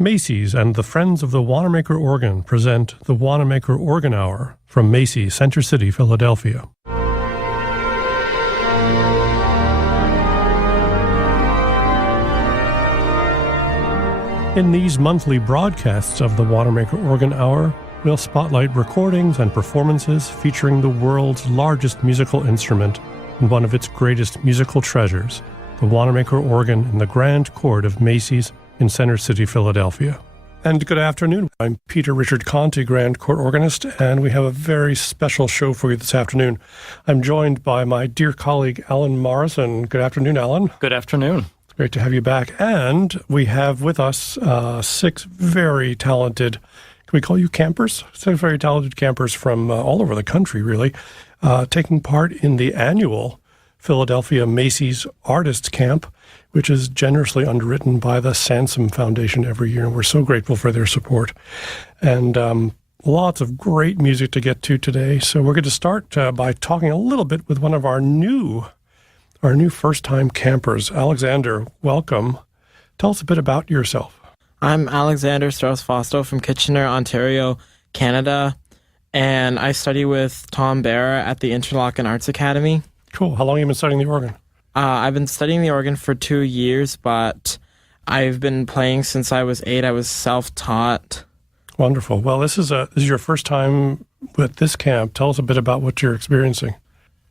Macy's and the Friends of the Wanamaker Organ present the Wanamaker Organ Hour from Macy's, Center City, Philadelphia. In these monthly broadcasts of the Wanamaker Organ Hour, we'll spotlight recordings and performances featuring the world's largest musical instrument and one of its greatest musical treasures, the Wanamaker organ in the Grand Court of Macy's in Center City, Philadelphia. And good afternoon. I'm Peter Richard Conti, Grand Court organist, and we have a very special show for you this afternoon. I'm joined by my dear colleague, Alain Morrison. Good afternoon, Alain. Good afternoon. It's great to have you back. And we have with us six very talented, can we call you campers? Six very talented campers from all over the country, really, taking part in the annual Philadelphia Macy's Artists Camp, which is generously underwritten by the Saens Foundation every year, and we're so grateful for their support. And lots of great music to get to today. So we're going to start by talking a little bit with one of our new first-time campers. Alexander, welcome. Tell us a bit about yourself. I'm Alexander Straus-Fausto from Kitchener, Ontario, Canada, and I study with Tom Barra at the Interlochen Arts Academy. Cool. How long have you been studying the organ? I've been studying the organ for 2 years, but I've been playing since I was 8. I was self-taught. Wonderful. Well, this is your first time with this camp. Tell us a bit about what you're experiencing.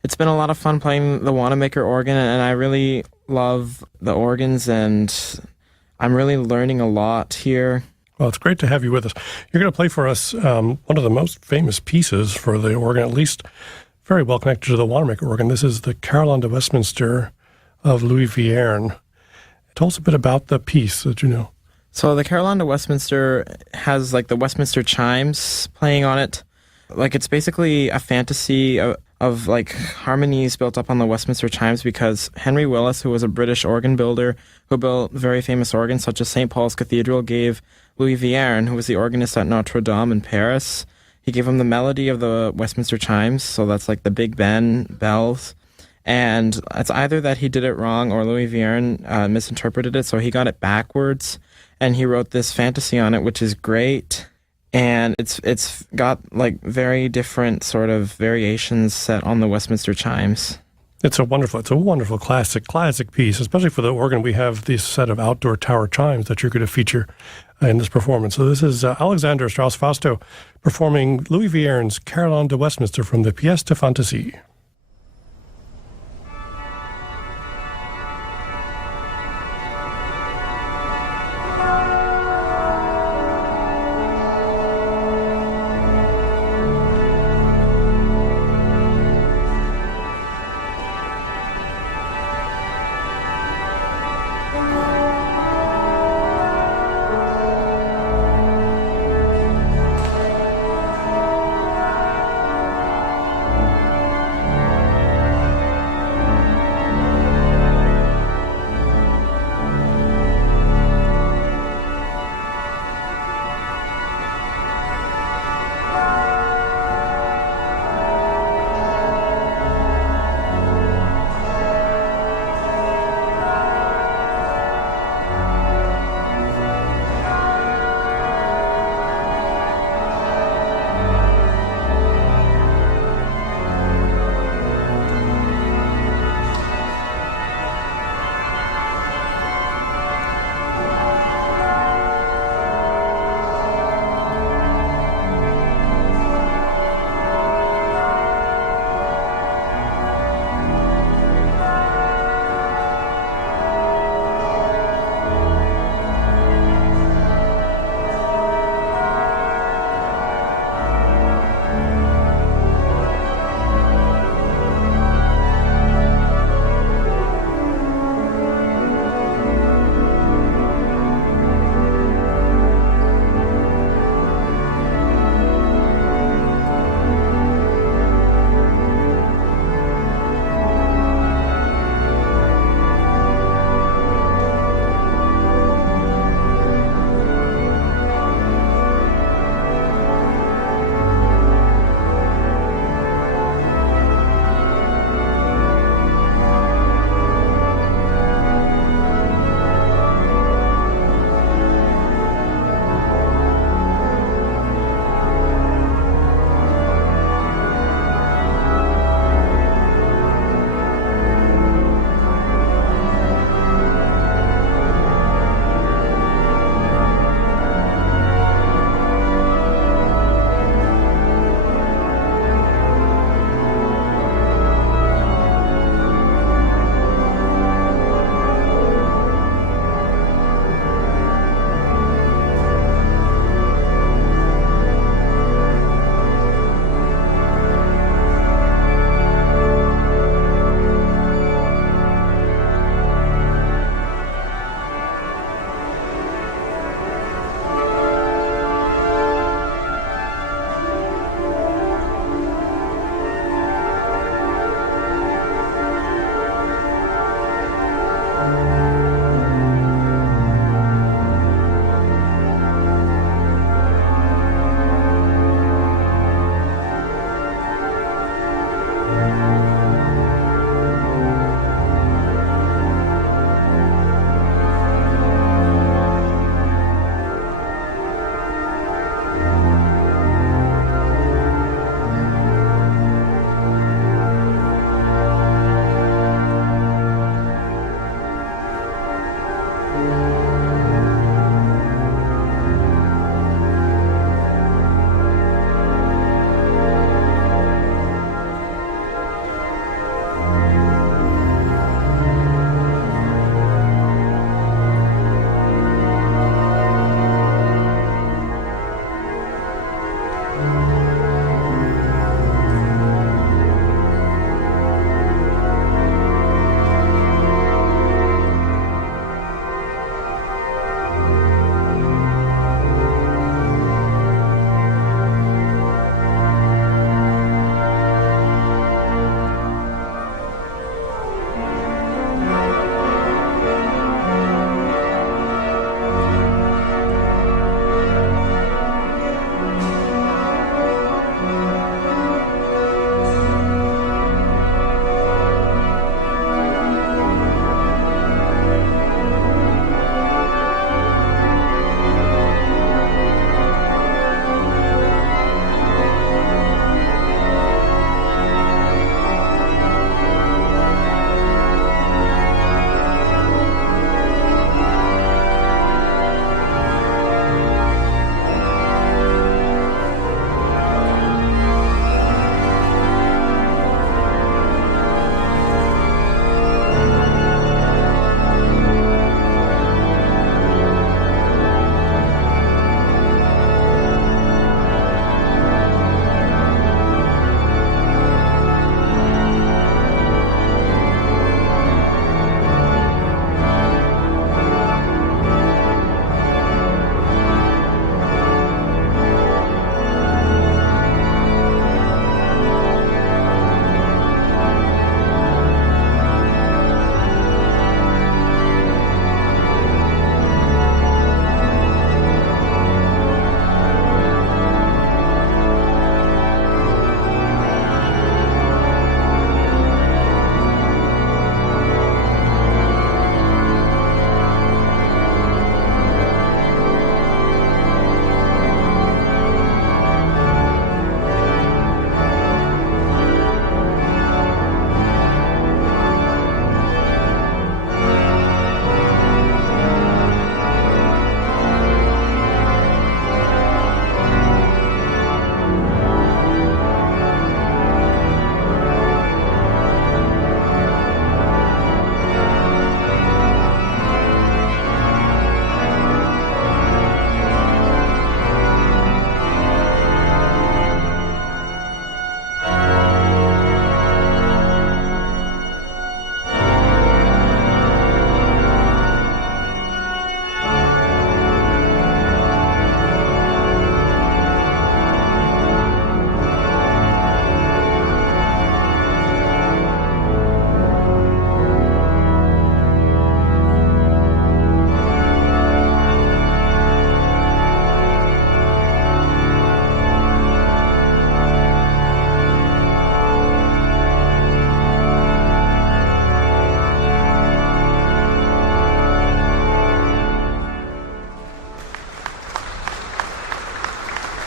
It's been a lot of fun playing the Wanamaker organ, and I really love the organs, and I'm really learning a lot here. Well, it's great to have you with us. You're going to play for us one of the most famous pieces for the organ, at least very well connected to the Wanamaker organ. This is the Carillon de Westminster of Louis Vierne. Tell us a bit about the piece that you know. So the Carillon de Westminster has like the Westminster chimes playing on it. Like it's basically a fantasy of like harmonies built up on the Westminster chimes, because Henry Willis, who was a British organ builder who built very famous organs such as St. Paul's Cathedral, gave Louis Vierne, who was the organist at Notre Dame in Paris, he gave him the melody of the Westminster chimes, so that's like the Big Ben bells. And it's either that he did it wrong or Louis Vierne misinterpreted it, so he got it backwards, and he wrote this fantasy on it, which is great. And it's got like very different sort of variations set on the Westminster chimes. It's a wonderful classic piece, especially for the organ. We have this set of outdoor tower chimes that you're going to feature in this performance. So this is Alexander Straus-Fausto performing Louis Vierne's Carillon de Westminster from the Pièce de Fantasie.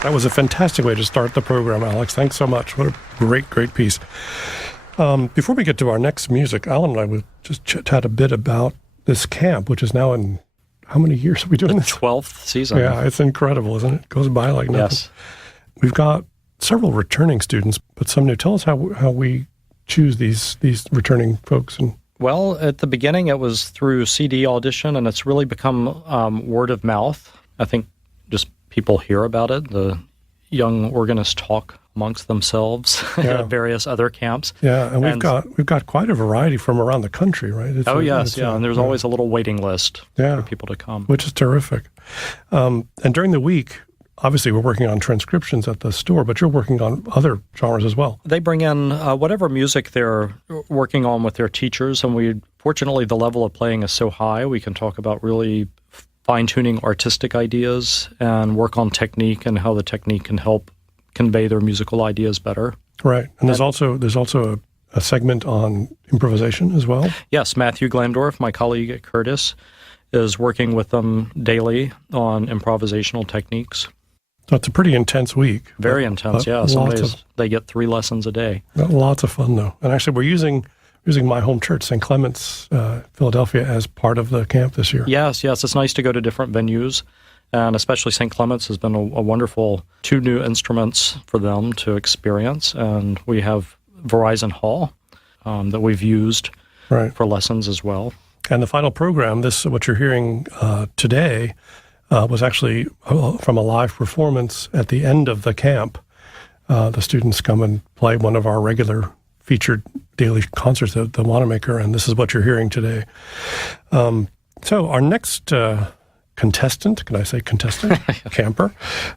That was a fantastic way to start the program, Alex. Thanks so much. What a great, great piece. Before we get to our next music, Alan and I would just chat a bit about this camp, which is now in, how many years are we doing this? 12th season. Yeah, it's incredible, isn't it? It goes by like nothing. Yes. We've got several returning students, but some new. Tell us how we choose these returning folks. And Well, at the beginning, it was through CD audition, and it's really become word of mouth. I think just people hear about it. The young organists talk amongst themselves at various other camps. Yeah, and we've got quite a variety from around the country, right? And there's always a little waiting list for people to come. Which is terrific. And during the week, obviously we're working on transcriptions at the store, but you're working on other genres as well. They bring in whatever music they're working on with their teachers, and fortunately the level of playing is so high, we can talk about really fine-tuning artistic ideas and work on technique and how the technique can help convey their musical ideas better. Right. And there's also a segment on improvisation as well. Yes, Matthew Glamdorf, my colleague at Curtis, is working with them daily on improvisational techniques. So it's a pretty intense week. Very intense, yeah. Some days they get 3 lessons a day. Lots of fun, though. And actually, we're using my home church, St. Clement's, Philadelphia, as part of the camp this year. Yes. It's nice to go to different venues. And especially St. Clement's has been a wonderful 2 new instruments for them to experience. And we have Verizon Hall that we've used for lessons as well. And the final program, what you're hearing today, was actually from a live performance at the end of the camp. The students come and play one of our regular featured daily concerts at the Wanamaker, and this is what you're hearing today. So our next contestant, can I say contestant? Camper,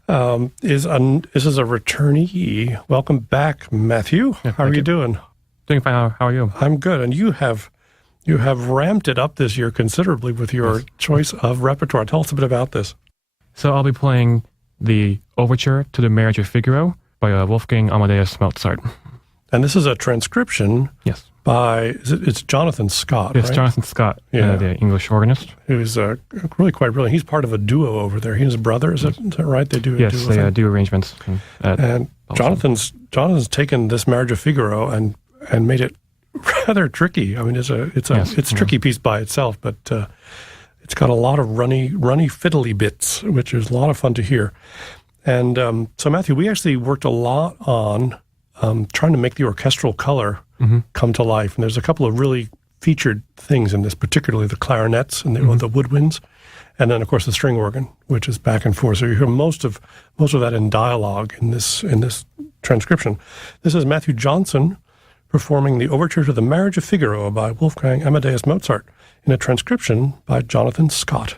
is a returnee. Welcome back, Matthew. Yeah, how are you doing? Doing fine. How are you? I'm good. And you have ramped it up this year considerably with your choice of repertoire. Tell us a bit about this. So I'll be playing the Overture to the Marriage of Figaro by Wolfgang Amadeus Mozart. And this is a transcription by, it's Jonathan Scott, Yes, right? Jonathan Scott, the English organist. Who's really quite brilliant. He's part of a duo over there. He and his brother, is that right? They do a duo Yes, they do arrangements. And Jonathan's taken this Marriage of Figaro and made it rather tricky. I mean, it's a tricky piece by itself, but it's got a lot of runny fiddly bits, which is a lot of fun to hear. And so, Matthew, we actually worked a lot on trying to make the orchestral color come to life. And there's a couple of really featured things in this, particularly the clarinets and the woodwinds, and then, of course, the string organ, which is back and forth. So you hear most of that in dialogue in this transcription. This is Matthew Johnson performing the Overture to the Marriage of Figaro by Wolfgang Amadeus Mozart in a transcription by Jonathan Scott.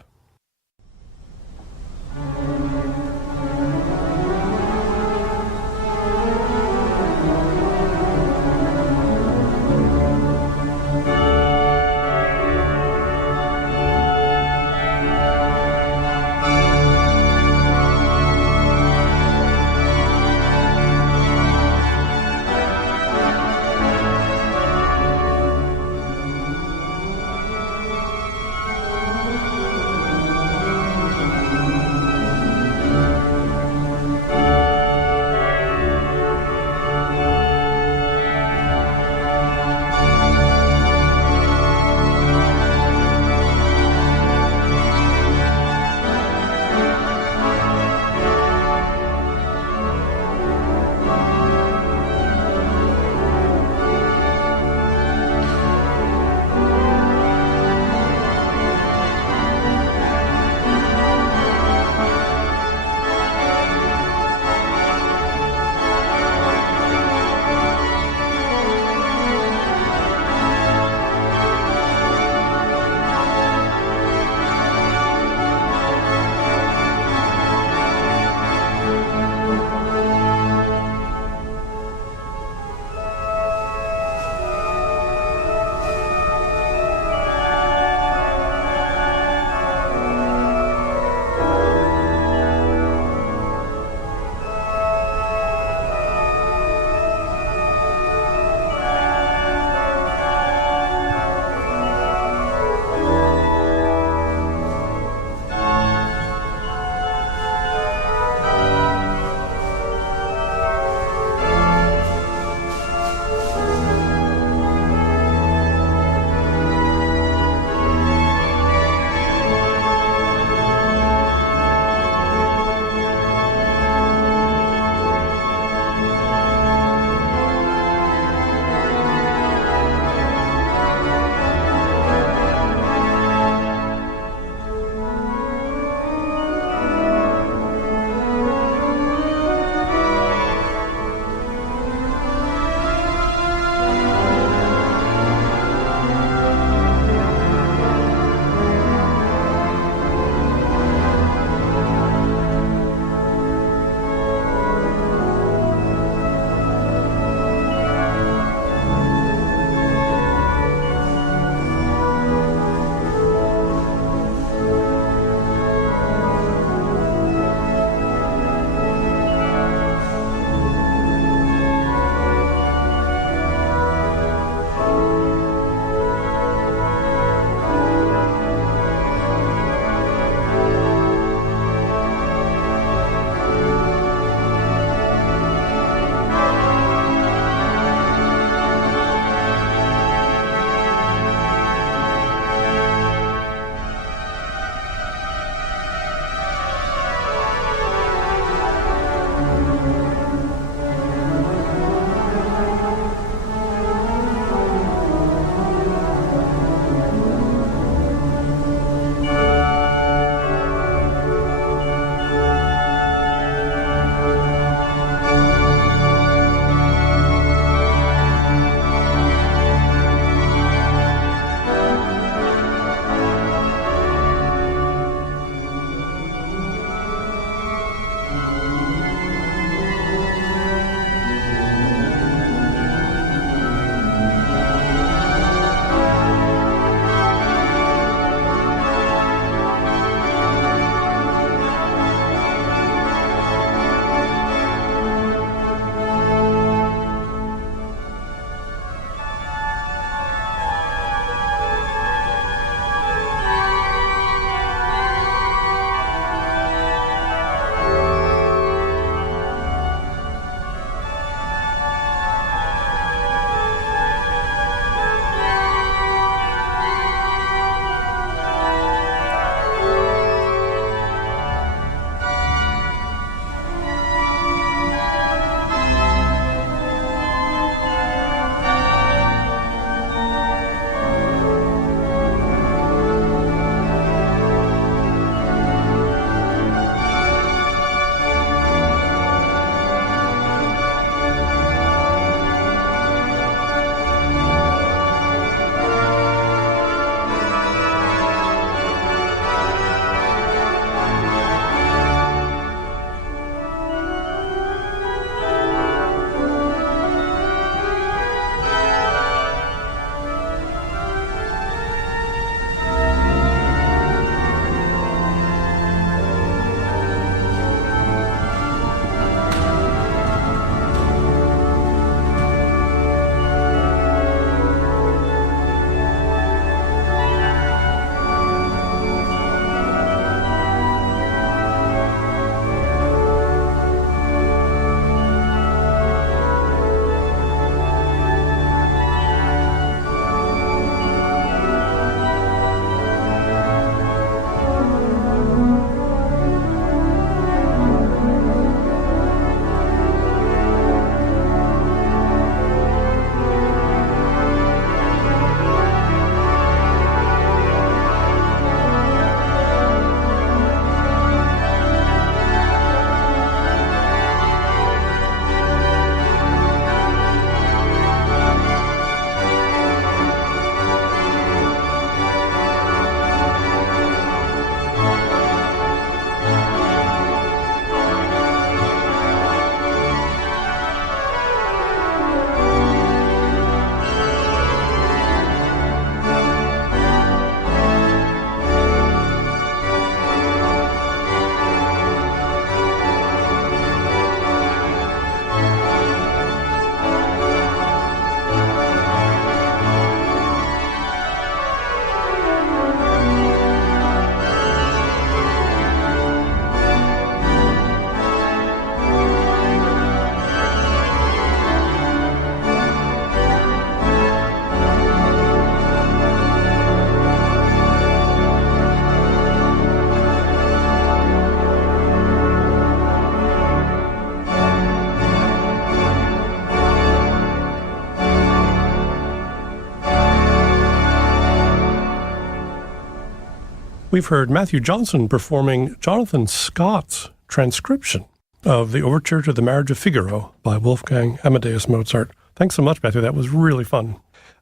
we've heard Matthew Johnson performing Jonathan Scott's transcription of the Overture to the Marriage of Figaro by Wolfgang Amadeus Mozart. Thanks so much, Matthew. That was really fun.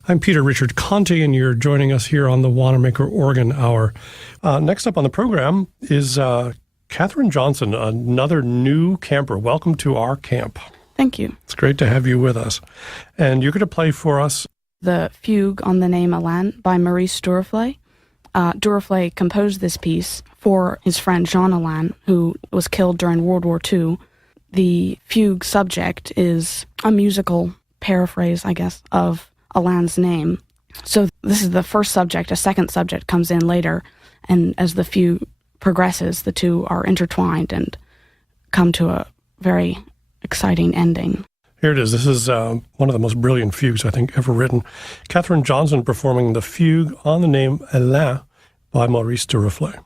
I'm Peter Richard Conte, and you're joining us here on the Wanamaker Organ Hour. Next up on the program is Katherine Johnson, another new camper. Welcome to our camp. Thank you. It's great to have you with us. And you're going to play for us the Fugue on the name Alain by Maurice Durufle. Durufle composed this piece for his friend Jean Alain, who was killed during World War II. The fugue subject is a musical paraphrase, I guess, of Alain's name. So this is the first subject. A second subject comes in later, and as the fugue progresses, the two are intertwined and come to a very exciting ending. Here it is. This is one of the most brilliant fugues I think ever written. Katherine Johnson performing the fugue on the name Alain by Maurice Durufle.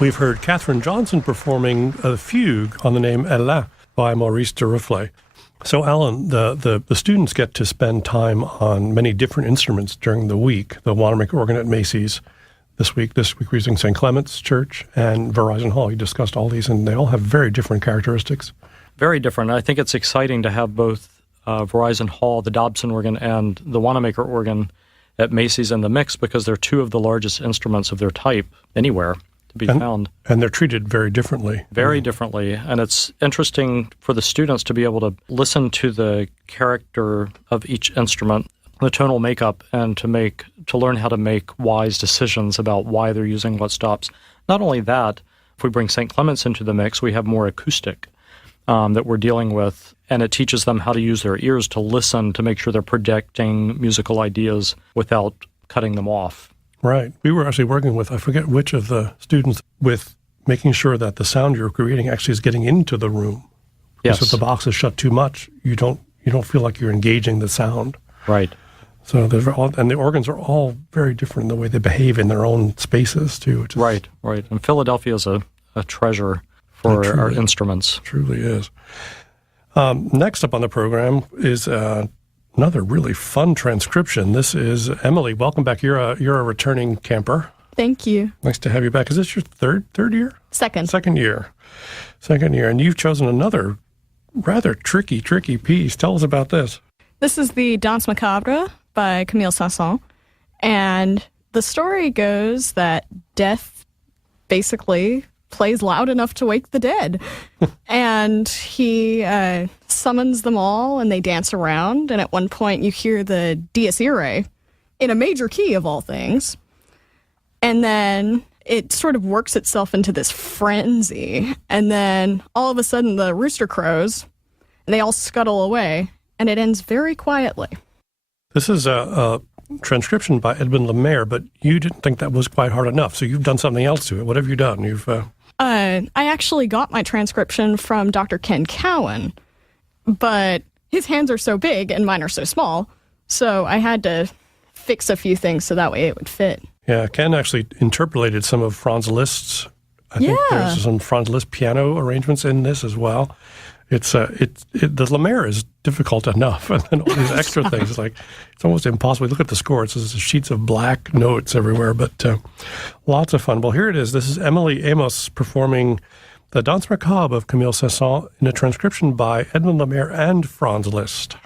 we've heard Catherine Johnson performing a fugue on the name Alain by Maurice Durufle. So, Alan, the students get to spend time on many different instruments during the week. The Wanamaker organ at Macy's this week we're using St. Clement's Church and Verizon Hall. You discussed all these, and they all have very different characteristics. Very different. I think it's exciting to have both Verizon Hall, the Dobson organ, and the Wanamaker organ at Macy's in the mix because they're two of the largest instruments of their type anywhere to be found. And they're treated very differently. Very differently. And it's interesting for the students to be able to listen to the character of each instrument, the tonal makeup, and to learn how to make wise decisions about why they're using what stops. Not only that, if we bring St. Clement's into the mix, we have more acoustic that we're dealing with, and it teaches them how to use their ears to listen to make sure they're projecting musical ideas without cutting them off. Right. We were actually working with, I forget which of the students, with making sure that the sound you're creating actually is getting into the room. Yes. Because if the box is shut too much, you don't feel like you're engaging the sound. Right. So and the organs are all very different in the way they behave in their own spaces too. Right. And Philadelphia is a treasure for our instruments. Truly is. Next up on the program is another really fun transcription. This is Emily. Welcome back. You're a returning camper. Thank you. Nice to have you back. Is this your third year? Second. Second year. And you've chosen another rather tricky piece. Tell us about this. This is the Danse Macabre by Camille Saens. And the story goes that death basically plays loud enough to wake the dead. And he summons them all and they dance around. And at one point you hear the Dies Irae in a major key of all things. And then it sort of works itself into this frenzy. And then all of a sudden the rooster crows and they all scuttle away. And it ends very quietly. This is a transcription by Edwin Lemare, but you didn't think that was quite hard enough. So you've done something else to it. What have you done? I actually got my transcription from Dr. Ken Cowan, but his hands are so big and mine are so small, so I had to fix a few things so that way it would fit. Yeah, Ken actually interpolated some of Franz Liszt's. I think there's some Franz Liszt piano arrangements in this as well. The Lemare is difficult enough, and then all these extra things. It's almost impossible. Look at the score; it's just sheets of black notes everywhere, but lots of fun. Well, here it is. This is Emily Amos performing the Danse Macabre of Camille Saens in a transcription by Edwin Lemare and Franz Liszt.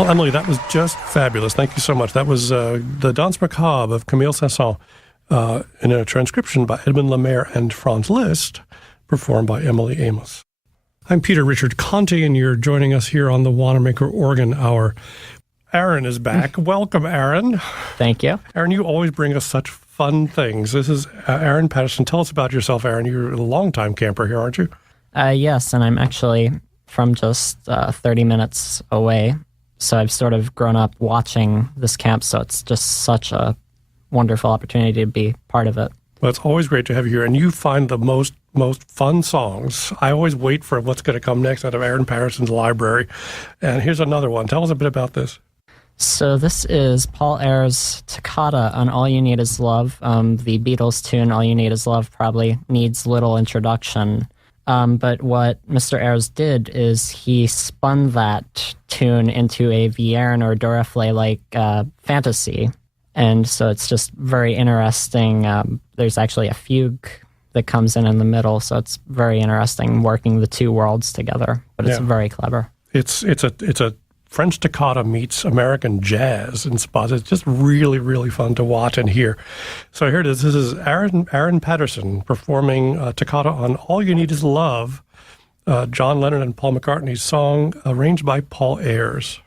Well, Emily, that was just fabulous. Thank you so much. That was the Danse Macabre of Camille Saens in a transcription by Edwin Lemare and Franz Liszt, performed by Emily Amos. I'm Peter Richard Conte, and you're joining us here on the Wanamaker Organ Hour. Aaron is back. Welcome, Aaron. Thank you. Aaron, you always bring us such fun things. This is Aaron Patterson. Tell us about yourself, Aaron. You're a longtime camper here, aren't you? Yes, and I'm actually from just 30 minutes away. So I've sort of grown up watching this camp, so it's just such a wonderful opportunity to be part of it. Well, it's always great to have you here, and you find the most fun songs. I always wait for what's going to come next out of Aaron Patterson's library. And here's another one. Tell us a bit about this. So this is Paul Ayres' Toccata on All You Need Is Love. The Beatles tune, All You Need Is Love, probably needs little introduction. But what Mr. Ayres did is he spun that tune into a Vierne or Durufle-like fantasy. And so it's just very interesting. There's actually a fugue that comes in the middle, so it's very interesting working the two worlds together. But it's very clever. It's a French toccata meets American jazz in spots. It's just really, really fun to watch and hear. So here it is. This is Aaron Patterson performing Toccata on All You Need Is Love, John Lennon and Paul McCartney's song, arranged by Paul Ayres.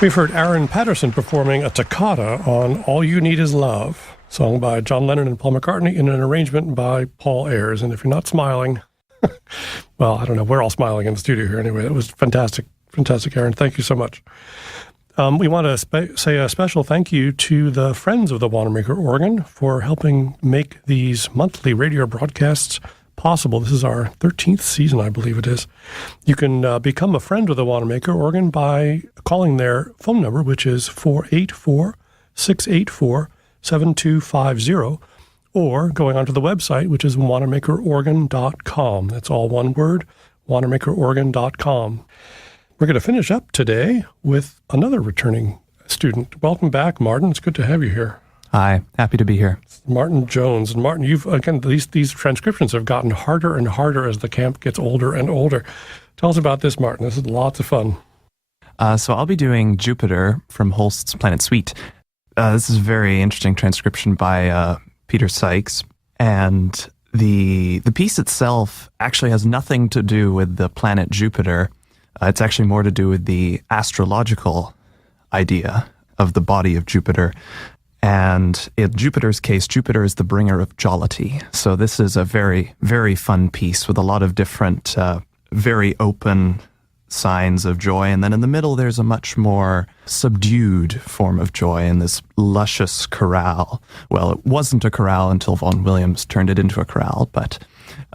We've heard Aaron Patterson performing a toccata on All You Need Is Love, sung by John Lennon and Paul McCartney in an arrangement by Paul Ayres. And if you're not smiling, well, I don't know, we're all smiling in the studio here anyway. It was fantastic. Fantastic, Aaron. Thank you so much. We want to say a special thank you to the Friends of the Wanamaker organ for helping make these monthly radio broadcasts possible. This is our 13th season, I believe it is. You can become a friend of the Wanamaker organ by calling their phone number, which is 484-684-7250, or going onto the website, which is wanamakerorgan.com. That's all one word, wanamakerorgan.com. We're going to finish up today with another returning student. Welcome back, Martin. It's good to have you here. Hi, happy to be here. It's Martin Jones. And Martin, these transcriptions have gotten harder and harder as the camp gets older and older. Tell us about this, Martin. This is lots of fun. So I'll be doing Jupiter from Holst's Planet Suite. This is a very interesting transcription by Peter Sykes. And the piece itself actually has nothing to do with the planet Jupiter. It's actually more to do with the astrological idea of the body of Jupiter. And in Jupiter's case, Jupiter is the bringer of jollity. So this is a very, very fun piece with a lot of different, very open signs of joy. And then in the middle, there's a much more subdued form of joy in this luscious chorale. Well, it wasn't a chorale until Vaughan Williams turned it into a chorale, but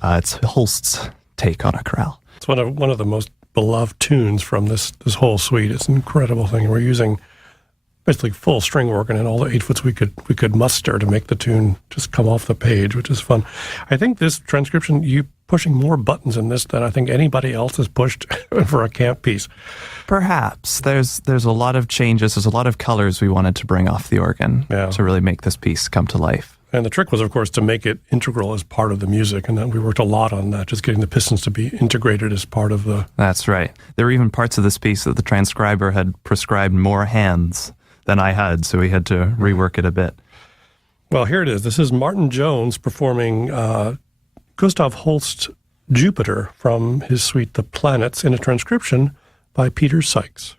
it's Holst's take on a chorale. It's one of the most beloved tunes from this whole suite. It's an incredible thing. We're using basically full string organ and all the 8-foots we could muster to make the tune just come off the page, which is fun. I think this transcription, you pushing more buttons in this than I think anybody else has pushed for a camp piece. Perhaps. There's a lot of changes. There's a lot of colors we wanted to bring off the organ to really make this piece come to life. And the trick was, of course, to make it integral as part of the music. And then we worked a lot on that, just getting the pistons to be integrated as part of the... That's right. There were even parts of this piece that the transcriber had prescribed more hands than I had, so we had to rework it a bit. Well, here it is. This is Martin Jones performing Gustav Holst's Jupiter from his suite The Planets in a transcription by Peter Sykes.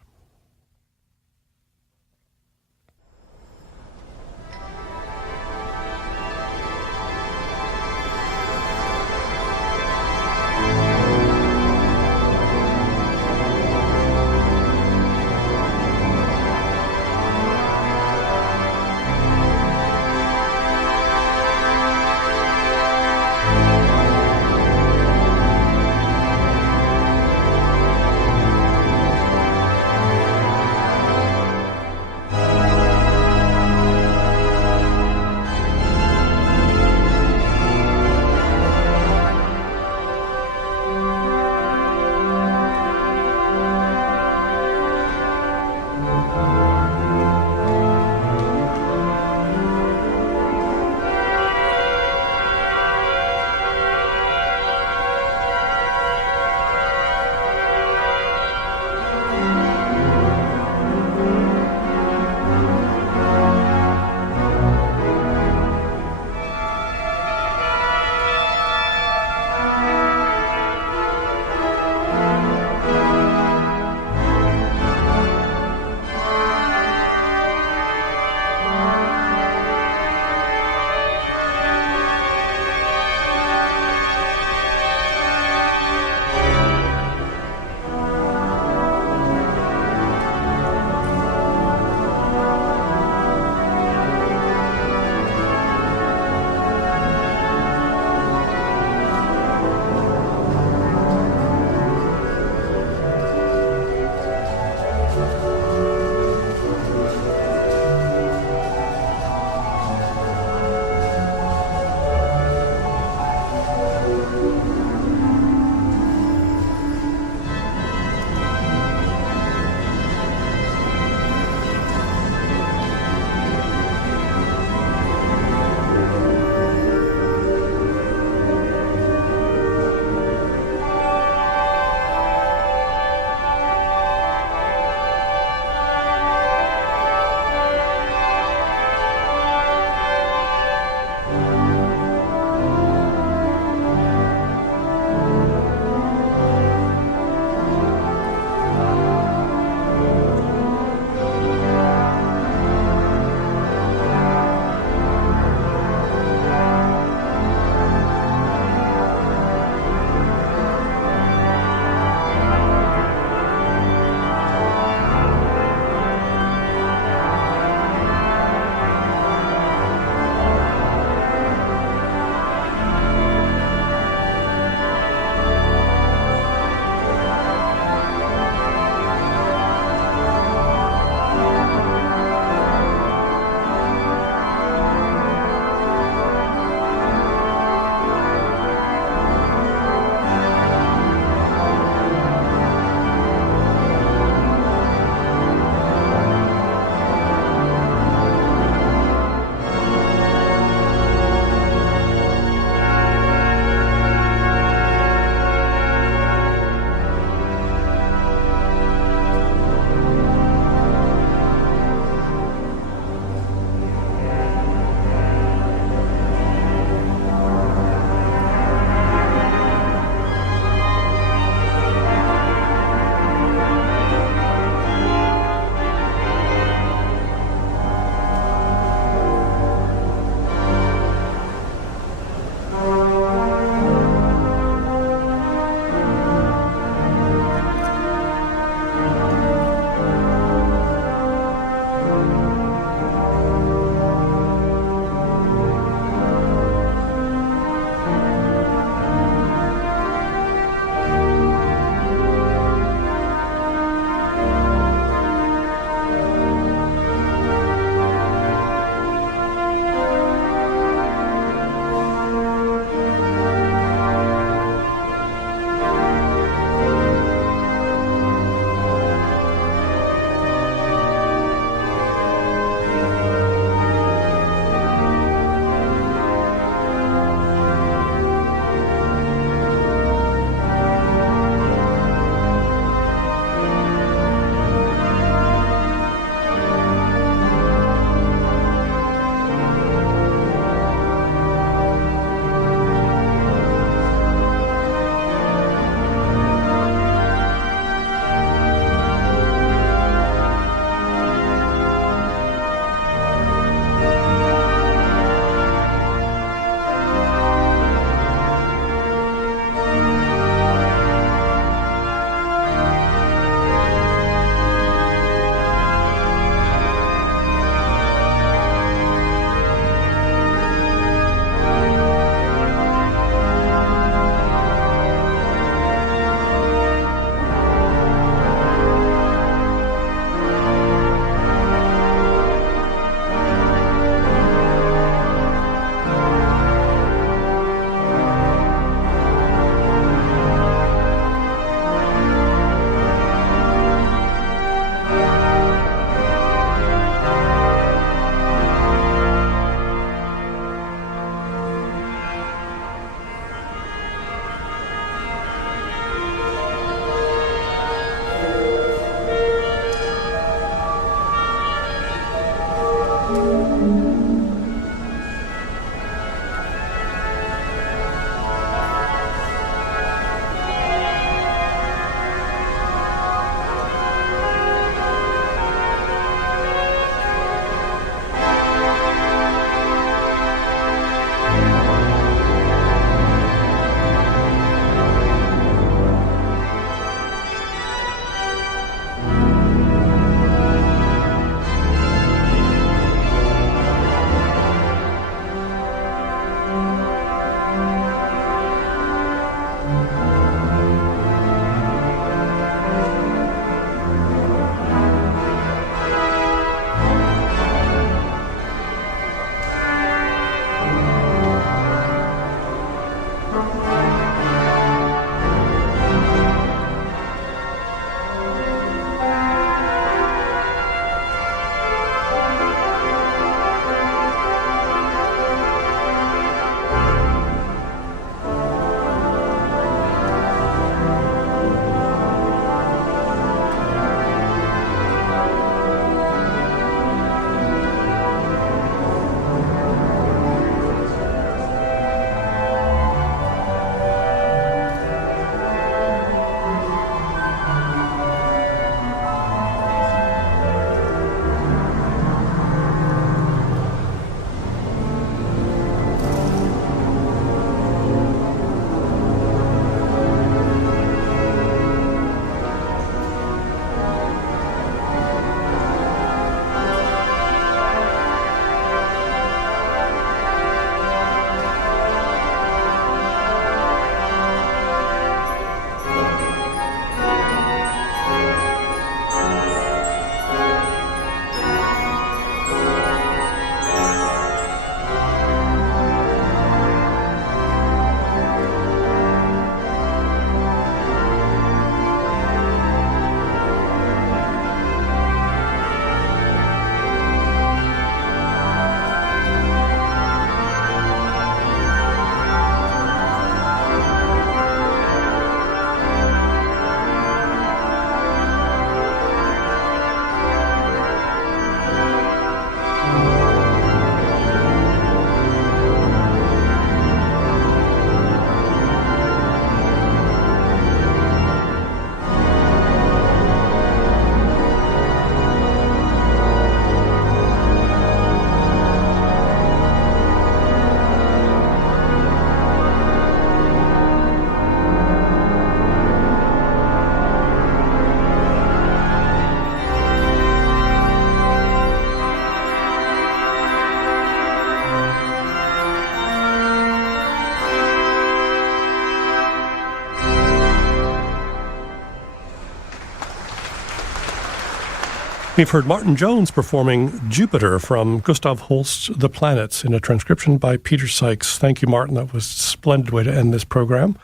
We've heard Martin Jones performing Jupiter from Gustav Holst's The Planets in a transcription by Peter Sykes. Thank you, Martin. That was a splendid way to end this program.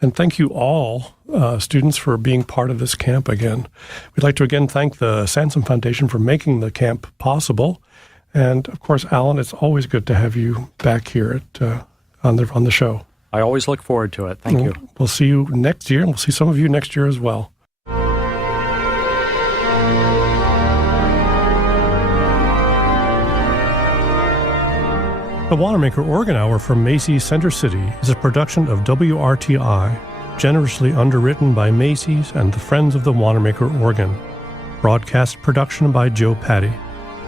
And thank you all, students, for being part of this camp again. We'd like to again thank the Sansom Foundation for making the camp possible. And, of course, Alan, it's always good to have you back here on the show. I always look forward to it. Thank you. We'll see you next year, and we'll see some of you next year as well. The Wanamaker Organ Hour from Macy's Center City is a production of WRTI, generously underwritten by Macy's and the Friends of the Wanamaker Organ. Broadcast production by Joe Patty.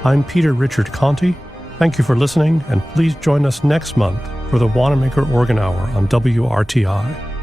I'm Peter Richard Conti. Thank you for listening, and please join us next month for the Wanamaker Organ Hour on WRTI.